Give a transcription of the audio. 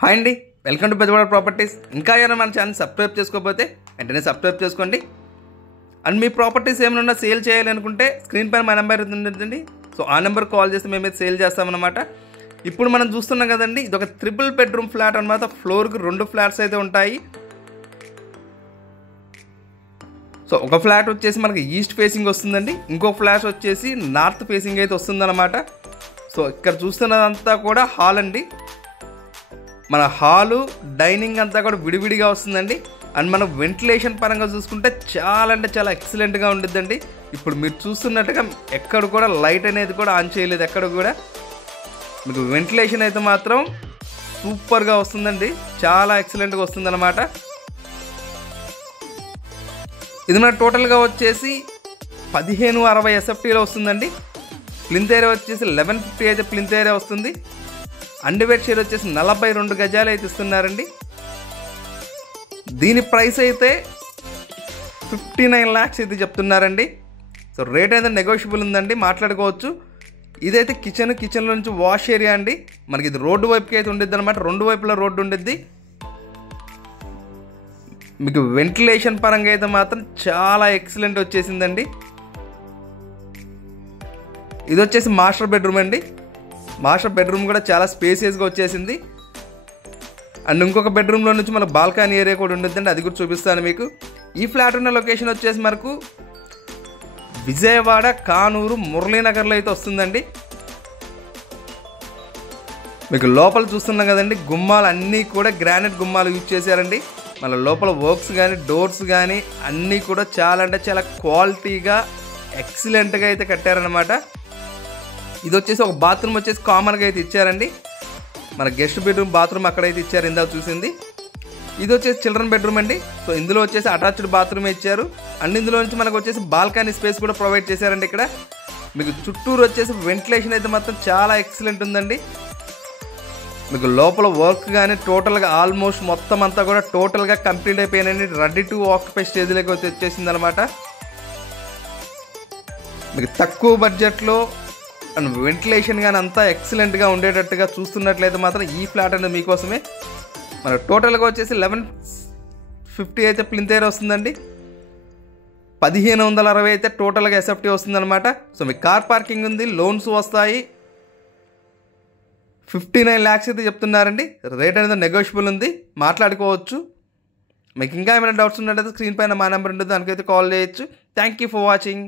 Hi అండి, welcome to Bezawada properties. ఇంకా ఏమైనా మన ఛానల్ సబ్స్క్రైబ్ చేసుకోకపోతే వెంటనే సబ్స్క్రైబ్ చేసుకోండి. అండ్ మీ ప్రాపర్టీస్ ఏమైనా సేల్ చేయాలనుకుంటే స్క్రీన్ పైన మా నెంబర్ ఉంటుందండి. సో ఆ నెంబర్ కాల్ చేస్తే మేమైతే సేల్ చేస్తామన్నమాట. ఇప్పుడు మనం చూస్తున్నాం కదండి, ఇది ఒక 3 బెడ్రూమ్ ఫ్లాట్ అనమాట. ఫ్లోర్కి 2 ఫ్లాట్స్ అయితే ఉంటాయి. సో ఒక ఫ్లాట్ వచ్చేసి మనకి ఈస్ట్ ఫేసింగ్ వస్తుందండి, ఇంకో ఫ్లాట్ వచ్చేసి నార్త్ ఫేసింగ్ అయితే వస్తుందన్నమాట. సో ఇక్కడ చూస్తున్నదంతా కూడా హాల్ అండి. మన హాలు డైనింగ్ అంతా కూడా విడివిడిగా వస్తుందండి. అండ్ మనం వెంటిలేషన్ పరంగా చూసుకుంటే చాలా అంటే చాలా ఎక్సలెంట్గా ఉంటుందండి. ఇప్పుడు మీరు చూస్తున్నట్టుగా ఎక్కడ కూడా లైట్ అనేది కూడా ఆన్ చేయలేదు. ఎక్కడ కూడా మీకు వెంటిలేషన్ అయితే మాత్రం సూపర్గా వస్తుందండి, చాలా ఎక్సలెంట్గా వస్తుందన్నమాట. ఇది మన టోటల్గా వచ్చేసి 1560 SFTలో వస్తుందండి. ప్లింత్ ఏరియా వచ్చేసి 1150 అయితే ప్లింత్ ఏరియా వస్తుంది. అండర్వేర్ షేర్ వచ్చేసి 42 గజాలు అయితే ఇస్తున్నారండి. దీని ప్రైస్ అయితే 59 lakhs అయితే చెప్తున్నారండి. సో రేట్ అయితే నెగోషియబుల్ ఉందండి, మాట్లాడుకోవచ్చు. ఇదైతే కిచెన్లో నుంచి వాష్ ఏరియా అండి. మనకి ఇది రోడ్డు వైపుకి అయితే ఉండిద్ది అనమాట. 2 వైపులా రోడ్డు ఉండిద్ది. మీకు వెంటిలేషన్ పరంగా అయితే మాత్రం చాలా ఎక్సలెంట్ వచ్చేసిందండి. ఇది వచ్చేసి మాస్టర్ బెడ్రూమ్ అండి. మాస్టర్ బెడ్రూమ్ కూడా చాలా స్పేసియస్గా వచ్చేసింది. అండ్ ఇంకొక బెడ్రూమ్లో నుంచి మన బాల్కనీ ఏరియా కూడా ఉంటుందండి, అది కూడా చూపిస్తాను మీకు. ఈ ఫ్లాట్ ఉన్న లొకేషన్ వచ్చేసి మనకు విజయవాడ, కానూరు, మురళీనగర్లో అయితే వస్తుందండి. మీకు లోపల చూస్తున్నాం కదండి, గుమ్మాలు అన్నీ కూడా గ్రానైట్ గుమ్మాలు యూజ్ చేశారండి. మళ్ళీ లోపల వర్క్స్ కానీ డోర్స్ కానీ అన్నీ కూడా చాలా అంటే చాలా క్వాలిటీగా ఎక్సలెంట్గా అయితే కట్టారనమాట. ఇది వచ్చేసి ఒక బాత్రూమ్ వచ్చేసి కామన్గా అయితే ఇచ్చారండి. మన గెస్ట్ బెడ్రూమ్ బాత్రూమ్ అక్కడైతే ఇచ్చారు, ఇందాక చూసింది. ఇది వచ్చేసి చిల్డ్రన్ బెడ్రూమ్ అండి. సో ఇందులో వచ్చేసి అటాచ్డ్ బాత్రూమ్ ఇచ్చారు. అండ్ ఇందులో నుంచి మనకు వచ్చేసి బాల్కనీ స్పేస్ కూడా ప్రొవైడ్ చేశారండి. ఇక్కడ మీకు చుట్టూరు వచ్చేసి వెంటిలేషన్ అయితే మాత్రం చాలా ఎక్సలెంట్ ఉందండి. మీకు లోపల వర్క్ కానీ టోటల్గా ఆల్మోస్ట్ మొత్తం అంతా కూడా టోటల్గా కంప్లీట్ అయిపోయినండి. రెడీ టు ఆక్యుపై స్టేజ్లోకి వచ్చేసింది అనమాట. మీకు తక్కువ బడ్జెట్లో అండ్ వెంటిలేషన్ కానీ అంతా ఎక్సలెంట్గా ఉండేటట్టుగా చూస్తున్నట్లయితే మాత్రం ఈ ఫ్లాట్ అనేది మీకోసమే. మన టోటల్గా వచ్చేసి 1150 అయితే ప్లింత్ ఏరియా వస్తుందండి. 1560 అయితే టోటల్గా SFT వస్తుందన్నమాట. సో మీకు కార్ పార్కింగ్ ఉంది, లోన్స్ వస్తాయి. 59 lakhs అయితే చెప్తున్నారండి. రేట్ అనేది నెగోషియబుల్ ఉంది, మాట్లాడుకోవచ్చు. మీకు ఇంకా ఏమైనా డౌట్స్ ఉన్నట్లయితే స్క్రీన్ పైన మా నెంబర్ ఉంటుంది, దానికైతే కాల్ చేయొచ్చు. Thank you for watching.